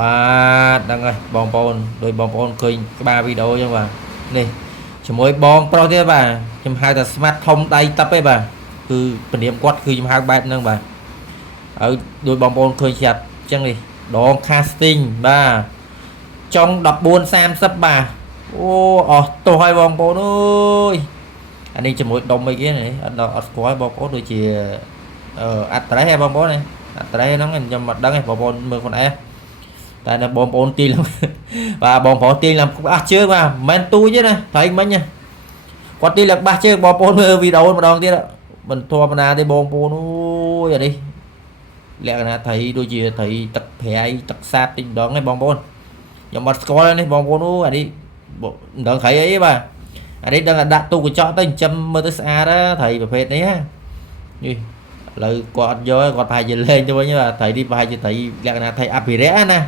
បាទហ្នឹងហើយបងប្អូនដោយបងប្អូនឃើញក្បាលវីដេអូអញ្ចឹងបាទនេះជាមួយបងប្រុសទៀតបាទខ្ញុំហៅថាស្មាត់ធំដៃតឹបឯបាទគឺពនាមគាត់គឺខ្ញុំហៅបែបហ្នឹងបាទហើយដោយបងប្អូនឃើញស្រាប់អញ្ចឹងនេះដង casting បាទចុង14:30បាទអូអស់ទោះហើយបងប្អូនអើយអានេះជាមួយដុំអីគេនេះអត់ស្គាល់បងប្អូនដូចជាអត្រេសហ៎បងប្អូនអត្រេសហ្នឹងខ្ញុំមិនដឹងទេបងប្អូនមើលខ្លួនឯងតែដល់បងប្អូនទាញឡើងបាទបងប្អូនទាញឡើងក្បាស់ជើងបាទមិនមែនទូចទេណាថៃមិញគាត់ទាញឡើងបាស់ជើងបងប្អូនមើលវីដេអូម្ដងទៀតមិនធម្មតាទេបងប្អូនអូយអានេះលក្ខណៈថៃដូចជាថៃទឹកប្រៃទឹកសាបតិចម្ដងឯងបងប្អូនខ្ញុំអត់ស្គាល់នេះបងប្អូនអូអានេះមិនដឹងថៃអីបាទអានេះដឹងតែដាក់ទូកញ្ចក់ទៅចិញ្ចឹមមើលទៅស្អាតថៃប្រភេទនេះណានេះឥឡូវគាត់អត់យកគាត់ប្រហែលជាលេងទៅវិញបាទថៃនេះប្រហែលជាថៃលក្ខណៈថៃអភិរក្សណា